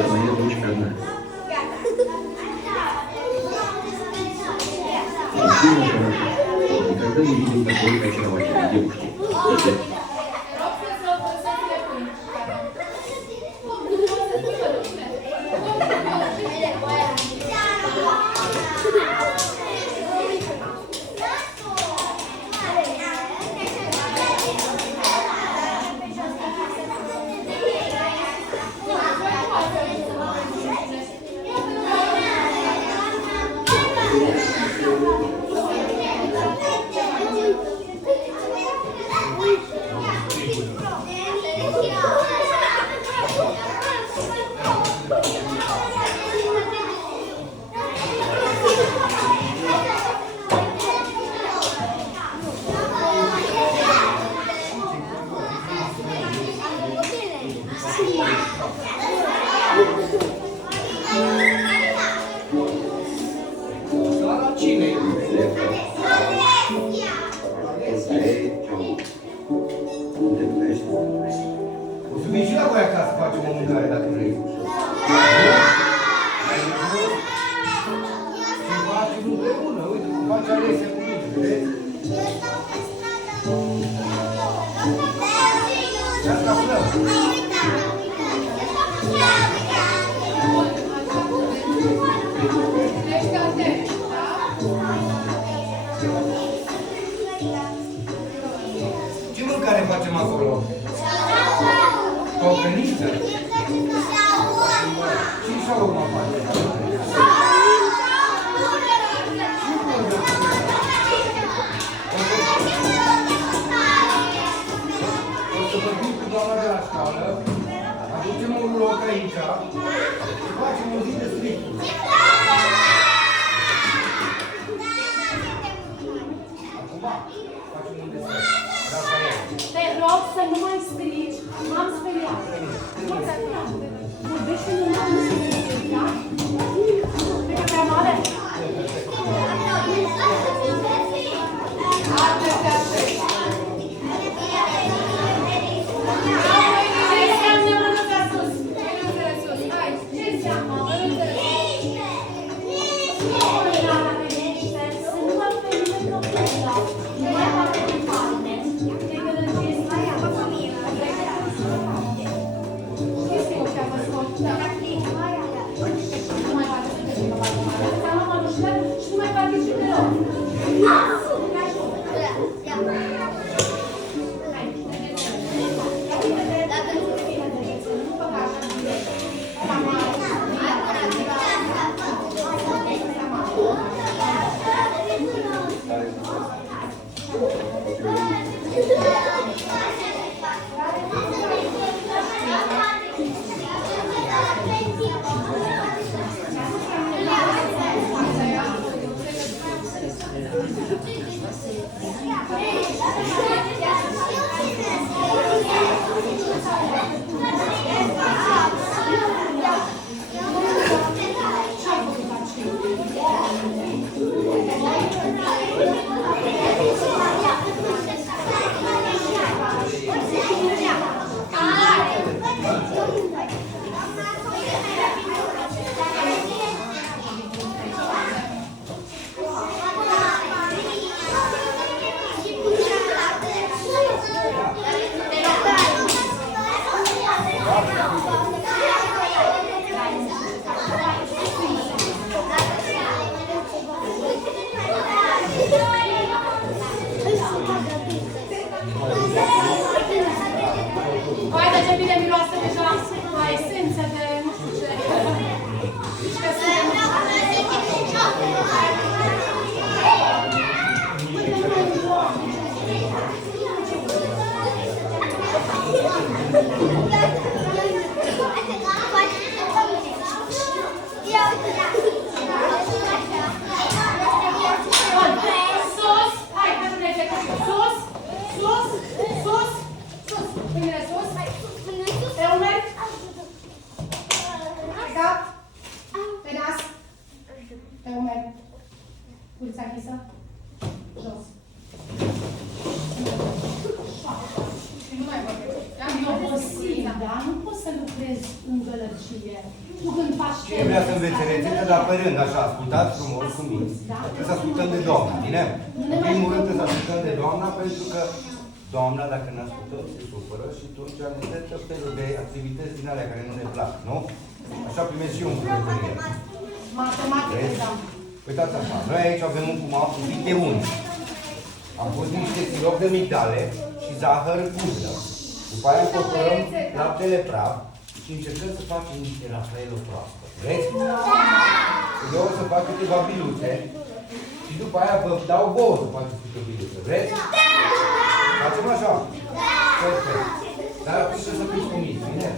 Rămâne 12 carne. Мужчина хорошо. Никогда не видел такой очаровательной девушки. Ce mâncare facem acolo? O creniță? Ce șaurma face? O să vorbim cu doamna de la școală, aducem un loc aici și facem o zi de stricturi. Acum facem un desert. Te rog să nu mai strici, m-am speriat. Vorbește normal, nu se strici, da? Cred că prea mare? Ce înseamnă mânuța sus? Ce înseamnă? Să nu mă ferimă copilă, nu mai facă din palme. Și nu mai participe deloc. Vai, dar ce bine miroase deja la esență de nu știu ce. Zici că sus, hai, că nu ne plecăm. Sus, sus, sus, sus. Mâinile sus, hai. Pe umeri. Cap. Pe nas. Pe umeri. Gurița închisă. Jos. Și nu mai vorbim. E obosit, da? Nu poți să lucrezi în gălăgie. Tu când faci Cine vrea să învețe rețete, dar pe rând, așa, ascultați frumos cu mine. Trebuie să ascultăm de doamna, bine? În primul rând trebuie să ascultăm de doamna, pentru că doamna, dacă ne ascultăm, se supără și atunci ne dă tot felul de activități din alea care nu ne plac, nu? Așa primesc și eu în bucătărie. Matematică, da. Uitați așa, noi aici avem un pic de unt. Am pus niște sirop de migdale și zahăr pudră. După aia încorporăm laptele praf și încercăm să facem niște rafaelo proaspăt. Vreți? Eu o să fac câteva biluțe și după aia vă dau vouă să faceți câte biluțe. Vreți? Facem așa? Perfect. Dar atunci să fiți cu mine, bine?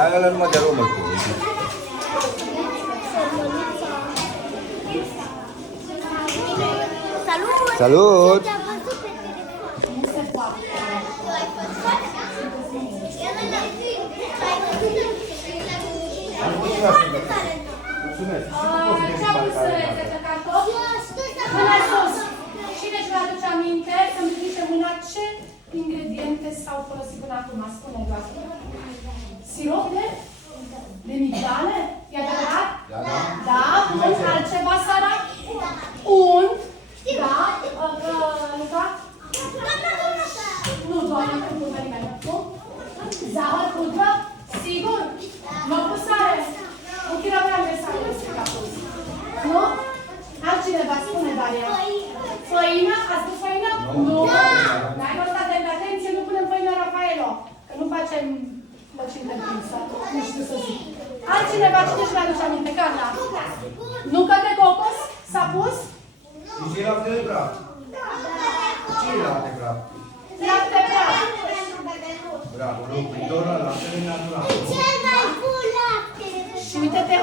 Dar ăla numai de aromă cu Salut! Salut! Mulțumesc! Ce auzi să rețetă cartofi? Până sus! Cine își va aduce aminte să-mi ridice mâna ce ingrediente s-au folosit până acum? Spune doar. Sirop de migdale? E adevărat? Da. Bun, altceva, Sara? Unt? Da. Luca? Nu, doamna, nu vă nimeni. Nu? Zahăr, pudră? Sigur? Mă pus sare? Un kilogram de sare a pus. Nu? Altcineva, spune, Daria. Făină? Ați pus făină? Nu. N-ai notat de atenție, nu punem făină Rafaelo. Că nu facem plăcinte prinsă. Nu știu să zic. Altcineva, cine își va aduce aminte? Carla? Nucă de cocos? S-a pus? Și lapte de praf. Ce e lapte praf? Lapte praf. Bravo, locuitor la laptele natural. Cel mai bun lapte! Și uite-te,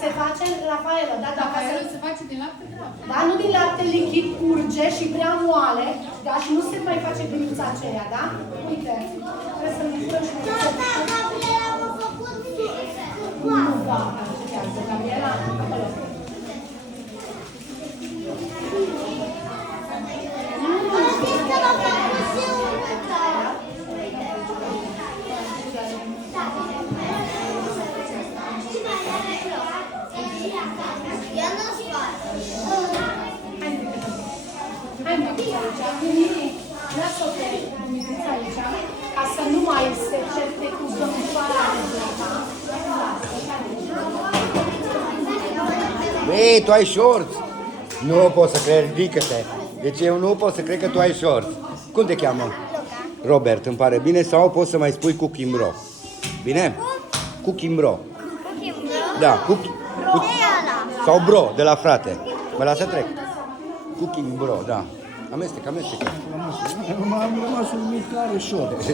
se face Rafaelo, da? Dacă Se face din lapte praf. da, nu din lapte lichid, curge și prea moale, da? Și nu se mai face gânița aceea, da? Uite, trebuie să ne furăm și Gabriela a făcut nu, da, așteaptă, Gabriela, acolo. Hai un pic aici, Mimiri, lasă-o pe Mimirița aici, ca să nu mai se certe cu domnișoara Angelica. Băi, tu ai shorts! Nu pot să cred, ridică-te. Deci eu nu pot să cred că tu ai shorts. Cum te cheamă? Robert, îmi pare bine, sau poți să mai spui Cooking Bro. Bine? Cooking Bro. Da, sau Bro, de la frate. Mă lasă trec. Cooking Bro, da. Amestec. Am rămas uimit că are short.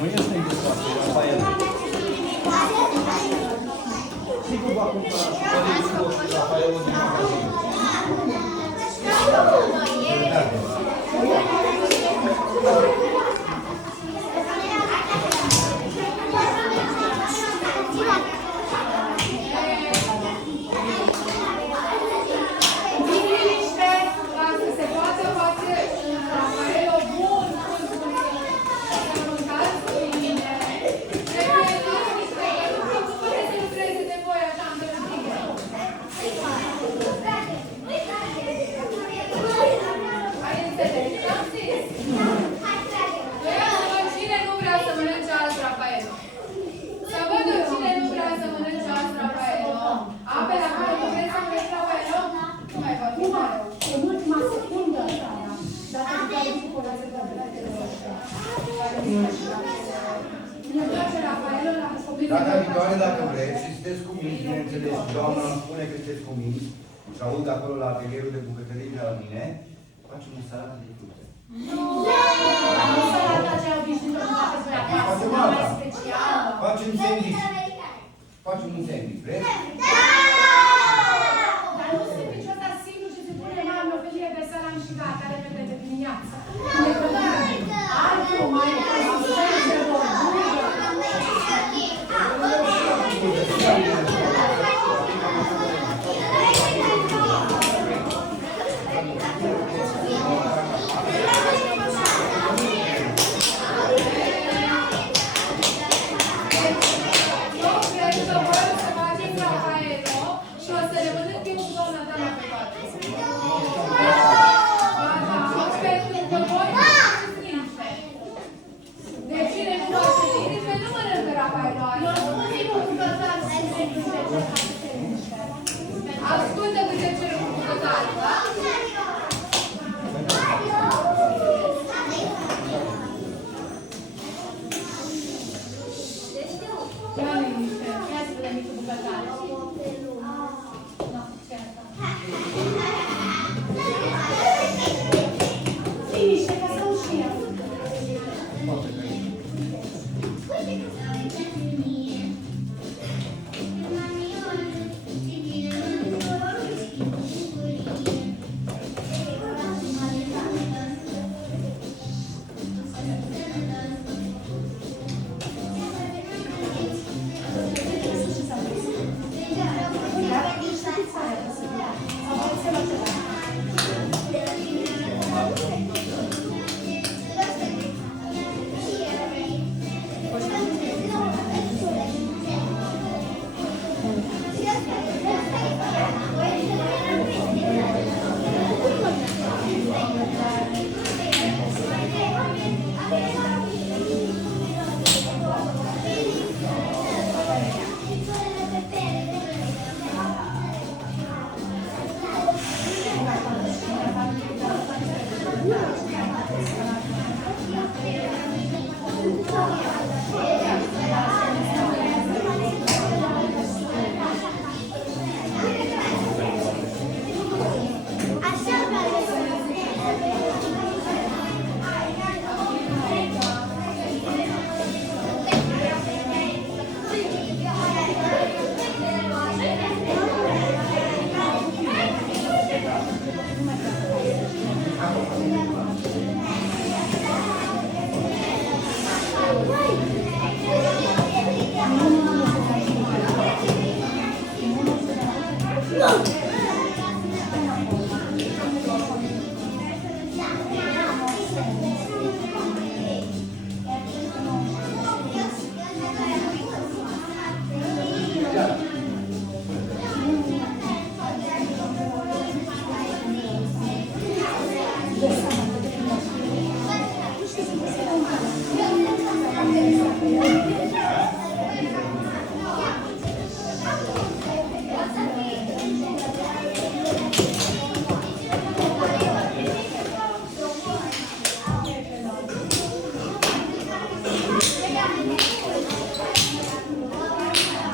Nu este în desparte, Rafael. Sigur va cumpăra și Rafaelul din magazin. bineînțeles, doamna îmi spune că sunteți convins și aud acolo la atelierul de bucătărie de la mine, facem o salată de fructe. Nu salata aceea obișnuită cu faceți voi acasă, Facem dar mai alta. specială. Facem sandwich. Facem un sandwich, vreți? Dar nu sunt niciodată simplu ce se pune mami o felie de salam și gata, repede de dimineață. Altul mai absențe de bordură. Ascultă câte cere cu bucătare, da? Ia liniște, ia să vedem mică bucătare. Nu, ce asta? Liniște, ca să uși ea.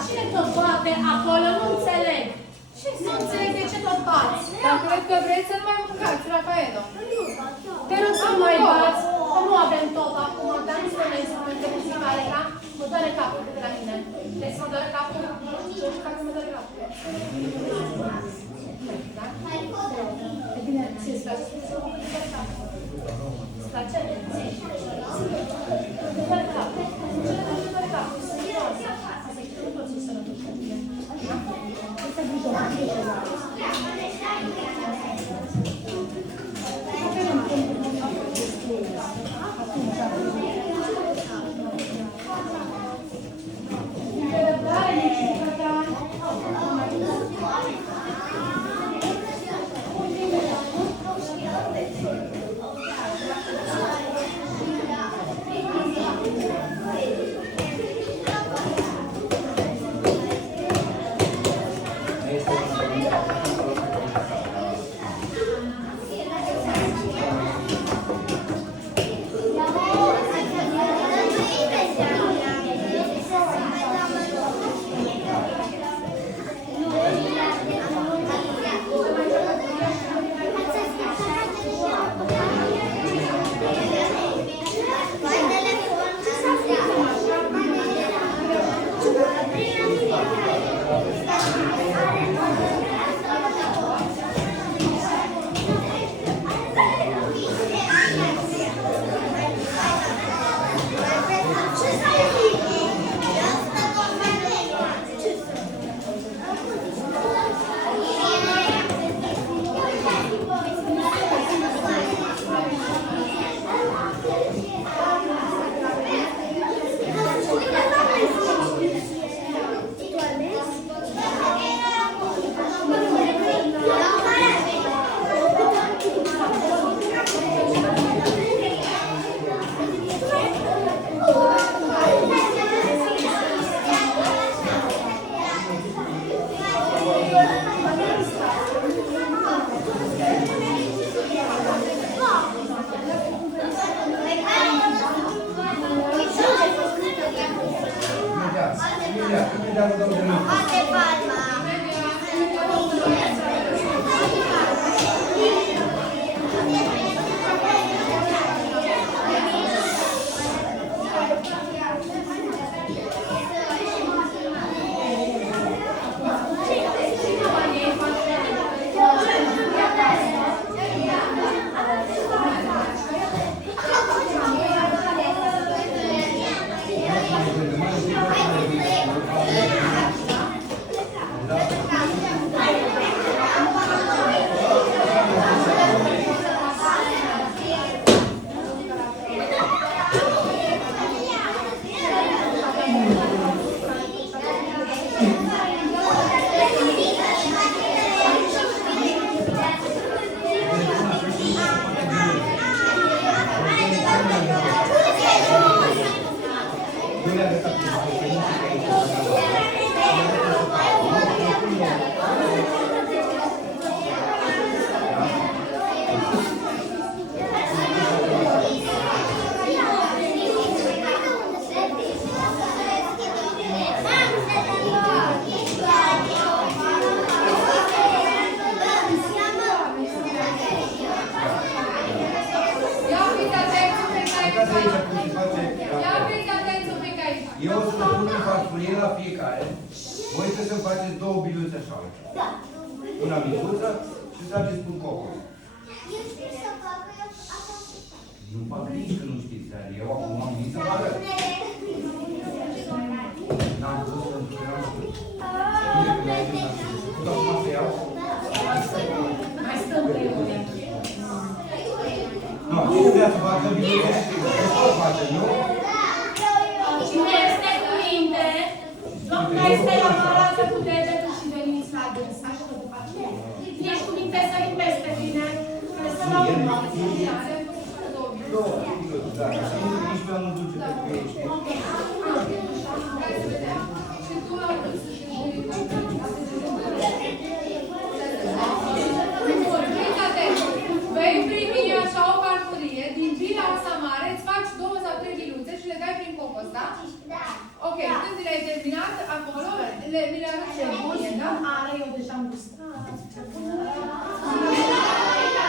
Cine tot bate acolo? Nu înțeleg. Nu înțeleg de ce tot bați. Dar cred că vreți să nu mai mâncați, Rafaelo. Te rog să nu mai bați, că nu avem tot acum, dar nu suntem instrumente muzicale, da? Mă doare capul de la mine. Deci mă doare capul? Care mă doare capul? Da? E bine, ți-ți place? Îți place? Mă doare capul. Mă doare capul. Sunt serioasă. Asta e că nu pot să sănătoși cu tine. Da? Este grijă. farfurie la fiecare, voi trebuie să-mi faceți 2 biluțe așa. Da. Una micuță și trageți un cocon. Eu știu să fac asta. Nu fac nici că nu știți, dar eu acum am venit să vă arăt. N-am pus pentru că n-am știut. Bine că mi-ai zis, am făcut acum să iau. Mai stăm 3 ore. Nu, cine vrea să facă biluțe și să tot face, nu? Cine este cu minte, doamna este la marată cu degetul și veniți la dâns. Așa că după aceea. Cine ești cu minte să vin peste tine, că să la urmă. Două biluțe, da. Și nici pe anul duce pe ești. Vei primi așa o farfurie, din bila asta mare, îți faci 2 sau 3 biluțe și le dai prin cocos, da? Da. Ok, când le-ai terminat, acolo, mi le arăți Ce pe bun mine, da? are, eu deja am gustat. Ce bun. Da.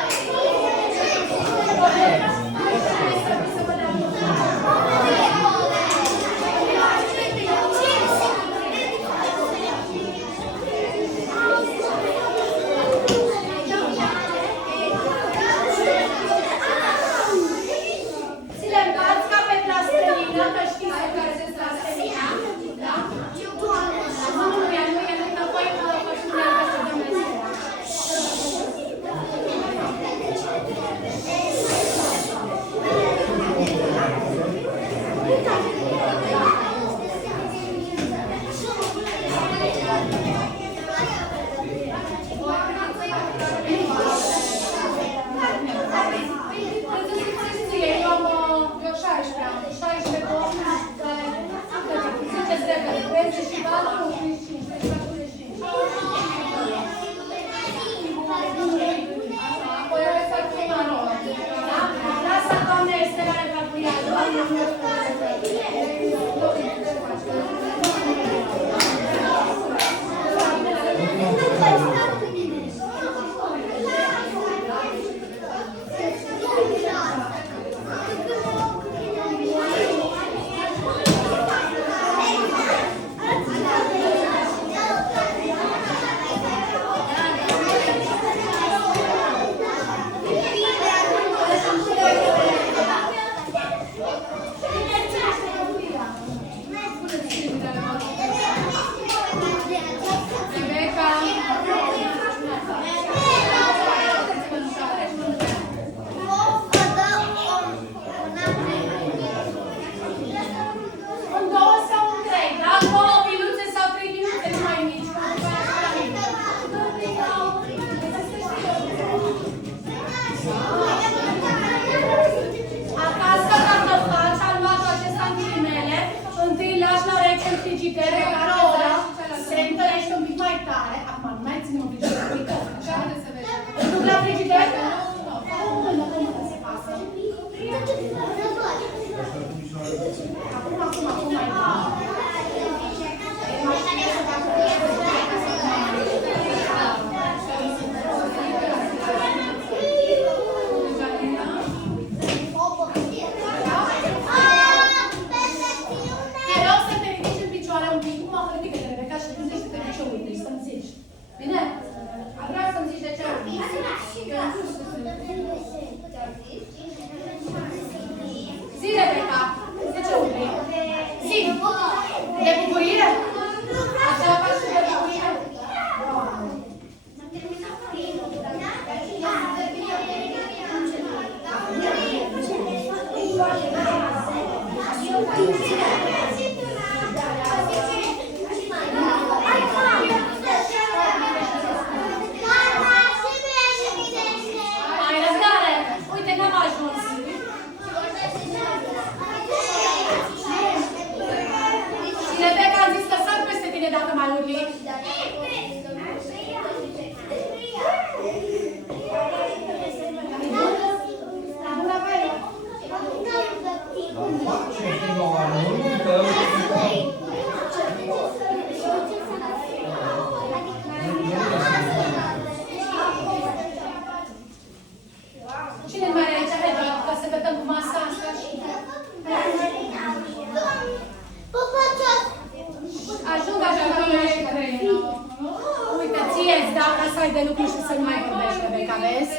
să nu mai vorbește, Beca, vezi?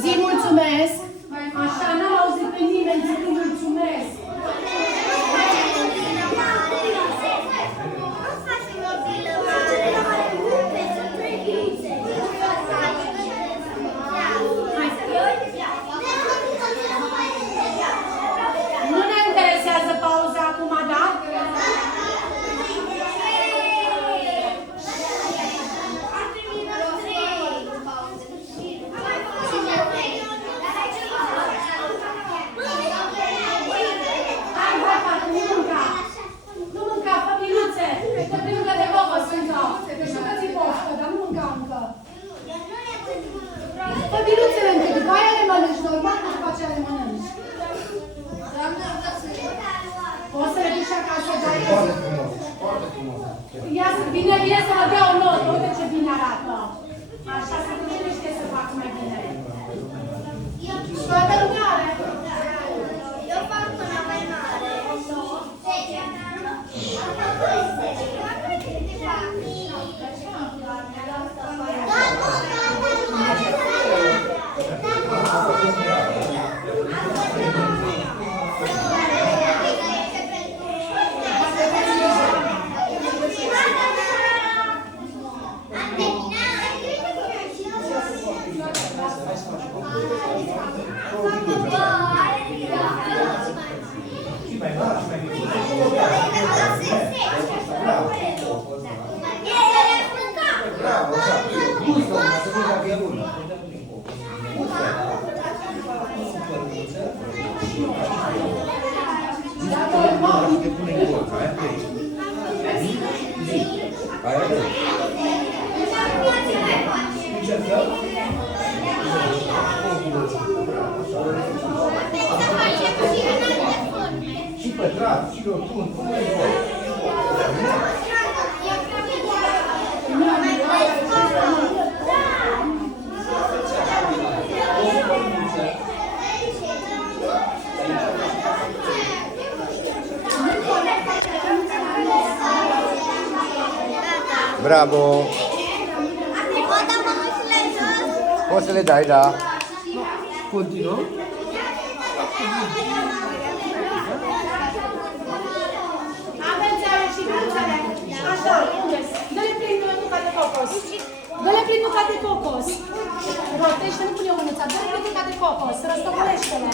Zi mulțumesc. Așa, n-am auzit pe nimeni zicând mulțumesc. Nu ne interesează pauza acum, da? Hai, gata, nu mânca! Nu mânca, fă miluțe! Te plimbă de bobă, Sfântă! Jucă-ți poștă, dar nu mânca încă! Fă miluțele încă, după aia le mănânci, normal că după aceea le mănânci. Poți să le duci acasă, dai? Foarte frumos, foarte frumos. Ia să bine să vă dea o notă, uite ce bine arată. Așa, să nu știe să fac mai bine. Toată lumea are. Eu fac una mai mare. 5 pătrat, și rotund, cum e voi? Bravo! Poți să le dai, da. Continuăm? Aveți și cruțele. Așa, unde-s? Dă-le plin nuca de cocos. Dă-le plin nuca de cocos. Rotește, nu pune unuța. Dă-le plin nuca de cocos. Răstogolește-le.